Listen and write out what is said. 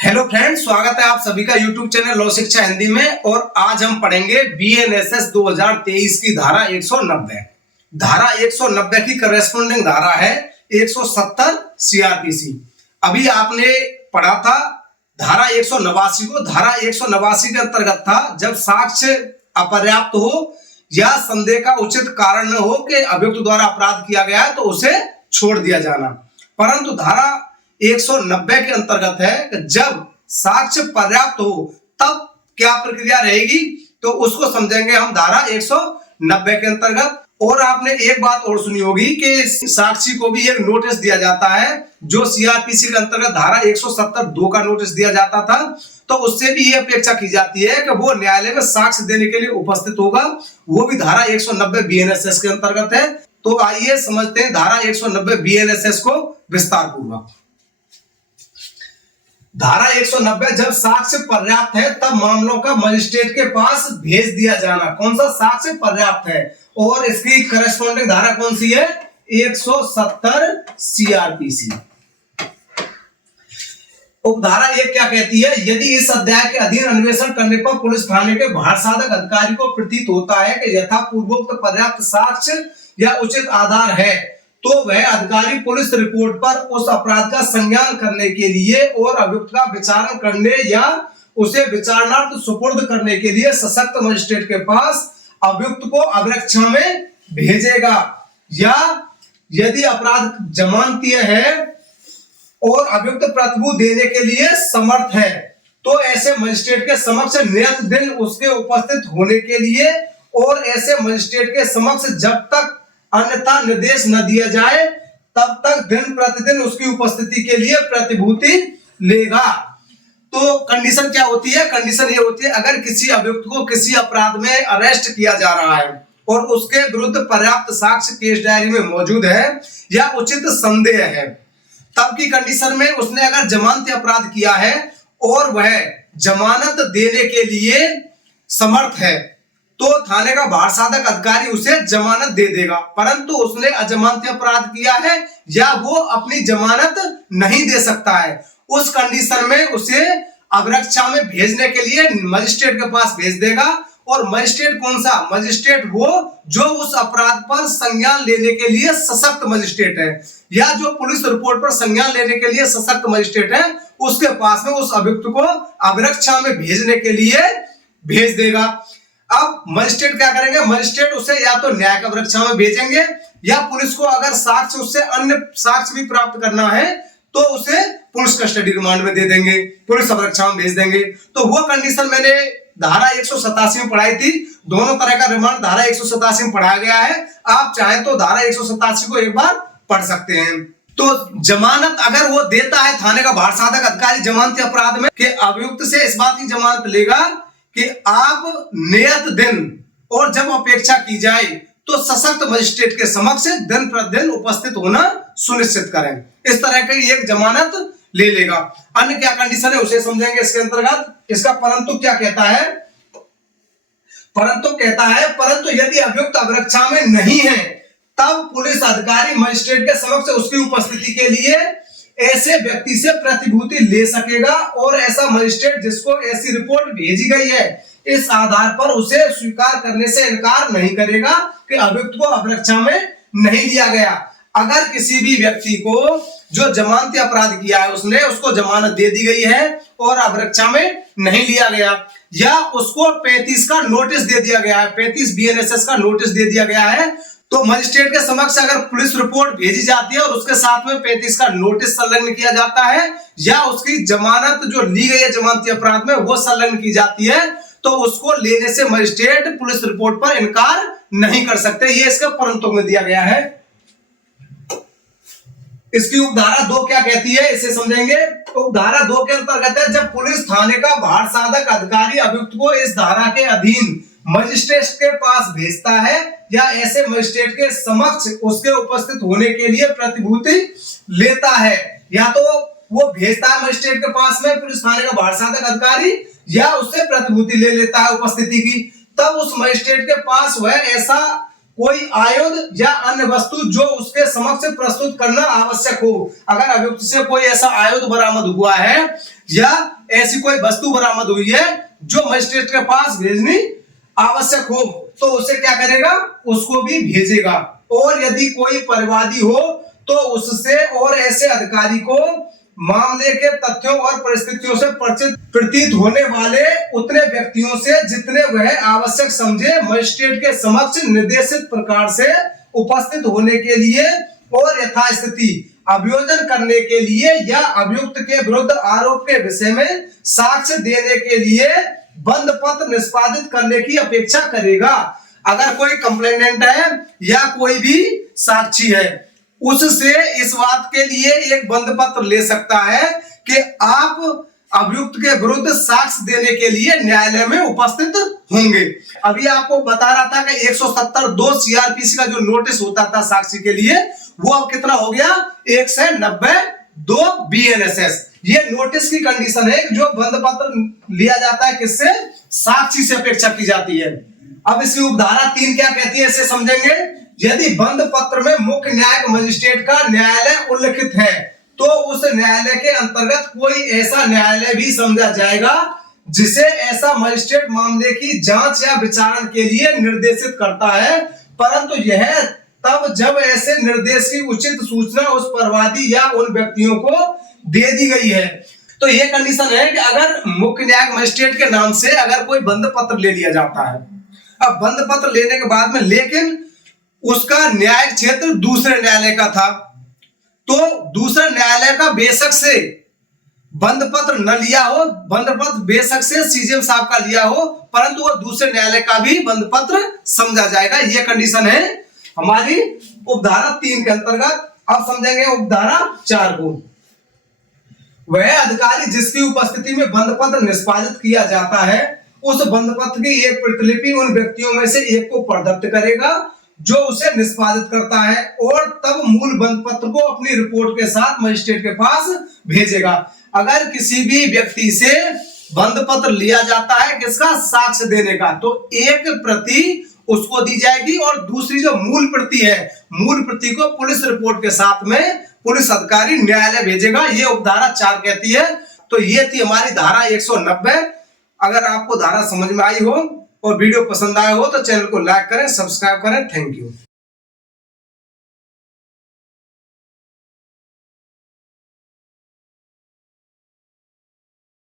Hello friends, स्वागत है आप सभी का यूट्यूब चैनल लॉ शिक्षा हिंदी में। और आज हम पढ़ेंगे बीएनएसएस 2023 की धारा 190। धारा 190 की करेस्पोंडिंग धारा है 170 सीआरपीसी। अभी आपने पढ़ा था धारा 189 को। धारा 189 के अंतर्गत था जब साक्ष्य अपर्याप्त हो या संदेह का उचित कारण न हो कि अभियुक्त द्वारा अपराध किया गया है तो उसे छोड़ दिया जाना। परंतु धारा 190 के अंतर्गत है कि जब साक्ष्य पर्याप्त हो तब क्या प्रक्रिया रहेगी, तो उसको समझेंगे हम धारा 190 के अंतर्गत। और आपने एक बात और सुनी होगी कि साक्षी को भी एक नोटिस दिया जाता है, जो सीआरपीसी के अंतर्गत धारा 170(2) का नोटिस दिया जाता था। तो उससे भी ये अपेक्षा की जाती है कि वो न्यायालय में साक्ष्य देने के लिए उपस्थित होगा, वो भी धारा 190 बीएनएसएस के अंतर्गत है। तो आइए समझते हैं धारा 190 बीएनएसएस को विस्तार पूर्वक। धारा 190 जब साक्ष्य पर्याप्त है तब मामलों का मजिस्ट्रेट के पास भेज दिया जाना। कौन सा साक्ष्य पर्याप्त है और इसकी करस्पॉन्डिंग धारा कौन सी है? 170 सीआरपीसी। उपधारा ये क्या कहती है? यदि इस अध्याय के अधीन अन्वेषण करने पर पुलिस थाने के भार साधक अधिकारी को प्रतीत होता है कि यथापूर्वोक्त पर्याप्त साक्ष्य या उचित आधार है, तो वह अधिकारी पुलिस रिपोर्ट पर उस अपराध का संज्ञान करने के लिए और अभियुक्त का विचारण करने या उसे विचारणार्थ सुपुर्द करने के लिए सशक्त मजिस्ट्रेट के पास अभियुक्त को अभिरक्षा में भेजेगा। या यदि अपराध जमानतीय है और अभियुक्त प्रतिभूति देने के लिए समर्थ है, तो ऐसे मजिस्ट्रेट के समक्ष नियत दिन उसके उपस्थित होने के लिए और ऐसे मजिस्ट्रेट के समक्ष जब तक अन्यथा निर्देश न दिया जाए तब तक दिन प्रतिदिन उसकी उपस्थिति के लिए प्रतिभूति लेगा। तो कंडीशन क्या होती है? कंडीशन ये होती है, अगर किसी अभियुक्त को किसी अपराध में अरेस्ट किया जा रहा है और उसके विरुद्ध पर्याप्त साक्ष्य केस डायरी में मौजूद है या उचित संदेह है, तब की कंडीशन में उसने अगर जमानती अपराध किया है और वह जमानत देने के लिए समर्थ है, तो थाने का भार साधक अधिकारी उसे जमानत दे देगा। परंतु उसने अजमानती अपराध किया है या वो अपनी जमानत नहीं दे सकता है, उस कंडीशन में उसे अभिरक्षा में भेजने के लिए मजिस्ट्रेट के पास भेज देगा। और मजिस्ट्रेट कौन सा? मजिस्ट्रेट वो जो उस अपराध पर संज्ञान लेने के लिए सशक्त मजिस्ट्रेट है या जो पुलिस रिपोर्ट पर संज्ञान लेने के लिए सशक्त मजिस्ट्रेट है, उसके पास में उस अभियुक्त को अभिरक्षा में भेजने के लिए भेज देगा। अब मजिस्ट्रेट क्या करेंगे? मजिस्ट्रेट उसे या तो न्यायिक अभिरक्षा में भेजेंगे या पुलिस को अगर साक्ष्य उससे अन्य साक्ष्य भी प्राप्त करना है तो उसे पुलिस कस्टडी रिमांड में दे देंगे, पुलिस अभिरक्षा में भेज देंगे। तो वो कंडीशन मैंने धारा 187 में पढ़ाई थी। दोनों तरह का रिमांड धारा 187 में पढ़ाया गया है। आप चाहें तो धारा 187 को एक बार पढ़ सकते हैं। तो जमानत अगर वो देता है, थाने का भार साधक अधिकारी जमानती अपराध में, कि अभियुक्त से इस बात की जमानत लेगा कि आप नियत दिन और जब अपेक्षा की जाए तो सशक्त मजिस्ट्रेट के समक्ष दिन प्रतिदिन उपस्थित होना सुनिश्चित करें। इस तरह की एक जमानत ले लेगा। अन्य क्या कंडीशन है उसे समझेंगे इसके अंतर्गत। इसका परंतु क्या कहता है? परंतु कहता है, परंतु यदि अभियुक्त अभिरक्षा में नहीं है तब पुलिस अधिकारी मजिस्ट्रेट के समक्ष उसकी उपस्थिति के लिए ऐसे व्यक्ति से प्रतिभूति ले सकेगा और ऐसा मजिस्ट्रेट जिसको ऐसी रिपोर्ट भेजी गई है इस आधार पर उसे स्वीकार करने से इनकार नहीं करेगा कि अभियुक्त को अभिरक्षा में नहीं लिया गया। अगर किसी भी व्यक्ति को जो जमानती अपराध किया है उसने उसको जमानत दे दी गई है और अभिरक्षा में नहीं लिया गया, या उसको 35 का नोटिस दे दिया गया है, 35 बीएनएसएस का नोटिस दे दिया गया है, तो मजिस्ट्रेट के समक्ष अगर पुलिस रिपोर्ट भेजी जाती है और उसके साथ में 35 का नोटिस संलग्न किया जाता है या उसकी जमानत जो ली गई है जमानती अपराध में वो संलग्न की जाती है, तो उसको लेने से मजिस्ट्रेट पुलिस रिपोर्ट पर इनकार नहीं कर सकते। ये इसका परंतु में दिया गया है। इसकी उपधारा 2 क्या कहती है इसे समझेंगे। उपधारा 2 के अंतर्गत है, जब पुलिस थाने का भार साधक अधिकारी अभियुक्त को इस धारा के अधीन मजिस्ट्रेट के पास भेजता है या ऐसे मजिस्ट्रेट के समक्ष उसके उपस्थित होने के लिए प्रतिभूति लेता है, या तो वो भेजता है मजिस्ट्रेट के पास में पुलिस थाने का भार साधक अधिकारी या उससे प्रतिभूति ले लेता है उपस्थिति की, तब उस मजिस्ट्रेट के पास वह ऐसा कोई आयुध या अन्य वस्तु जो उसके समक्ष प्रस्तुत करना आवश्यक हो। अगर अभियुक्त से कोई ऐसा आयुध बरामद हुआ है या ऐसी कोई वस्तु बरामद हुई है जो मजिस्ट्रेट के पास भेजनी आवश्यक हो तो उसे क्या करेगा, उसको भी भेजेगा। और यदि कोई परिवादी हो तो उससे और ऐसे अधिकारी को मामले के तथ्यों और परिस्थितियों से परिचित प्रतीत होने वाले उतने व्यक्तियों से जितने वह आवश्यक समझे मजिस्ट्रेट के समक्ष निर्देशित प्रकार से उपस्थित होने के लिए और यथास्थिति अभियोजन करने के लिए या अभियुक्त के विरुद्ध आरोप के विषय में साक्ष्य देने के लिए बंद पत्र निष्पादित करने की अपेक्षा करेगा। अगर कोई कंप्लेनेंट है या कोई भी साक्षी है उससे इस बात के लिए एक बंद पत्र ले सकता है कि आप अभियुक्त के विरुद्ध साक्ष्य देने के लिए न्यायालय में उपस्थित होंगे। अभी आपको बता रहा था कि 170(2) CRPC का जो नोटिस होता था साक्षी के लिए वो अब कितना हो गया, 190(2) BNSS। ये नोटिस की कंडीशन है जो बंद पत्र लिया जाता है किससे, साक्षी से अपेक्षा की जाती है। अब इसकी उपधारा 3 क्या कहती है इसे समझेंगे। यदि बंद पत्र में मुख्य न्यायिक मजिस्ट्रेट का न्यायालय उल्लिखित है तो उस न्यायालय के अंतर्गत कोई ऐसा न्यायालय भी समझा जाएगा जिसे ऐसा मजिस्ट्रेट मामले की जांच या विचारण के लिए निर्देशित करता है, परंतु यह तब जब ऐसे निर्देश की उचित सूचना उस परिवादी या उन व्यक्तियों को दे दी गई है। तो यह कंडीशन है कि अगर मुख्य न्यायिक मजिस्ट्रेट के नाम से अगर कोई बंद पत्र ले लिया जाता है, अब बंद पत्र लेने के बाद में लेकिन उसका न्यायिक क्षेत्र दूसरे न्यायालय का था तो दूसरे न्यायालय का बेशक से बंद पत्र न लिया हो, बंद पत्र बेशक से सीजेएम साहब का लिया हो, परंतु वो दूसरे न्यायालय का भी बंद पत्र समझा जाएगा। ये कंडीशन है हमारी उपधारा 3 के अंतर्गत। अब समझेंगे उपधारा 4 को। वह अधिकारी जिसकी उपस्थिति में बंद पत्र निष्पादित किया जाता है उस बंद पत्र की एक प्रतिलिपि उन व्यक्तियों में से एक को प्रदत्त करेगा जो उसे निष्पादित करता है और तब मूल बंद पत्र को अपनी रिपोर्ट के साथ मजिस्ट्रेट के पास भेजेगा। अगर किसी भी व्यक्ति से बंद पत्र लिया जाता है किसका, साक्ष्य देने का, तो एक प्रति उसको दी जाएगी और दूसरी जो मूल प्रति है, मूल प्रति को पुलिस रिपोर्ट के साथ में पुलिस अधिकारी न्यायालय भेजेगा। ये उपधारा 4 कहती है। तो ये थी हमारी धारा 190। अगर आपको धारा समझ में आई हो और वीडियो पसंद आया हो तो चैनल को लाइक करें, सब्सक्राइब करें। Thank you.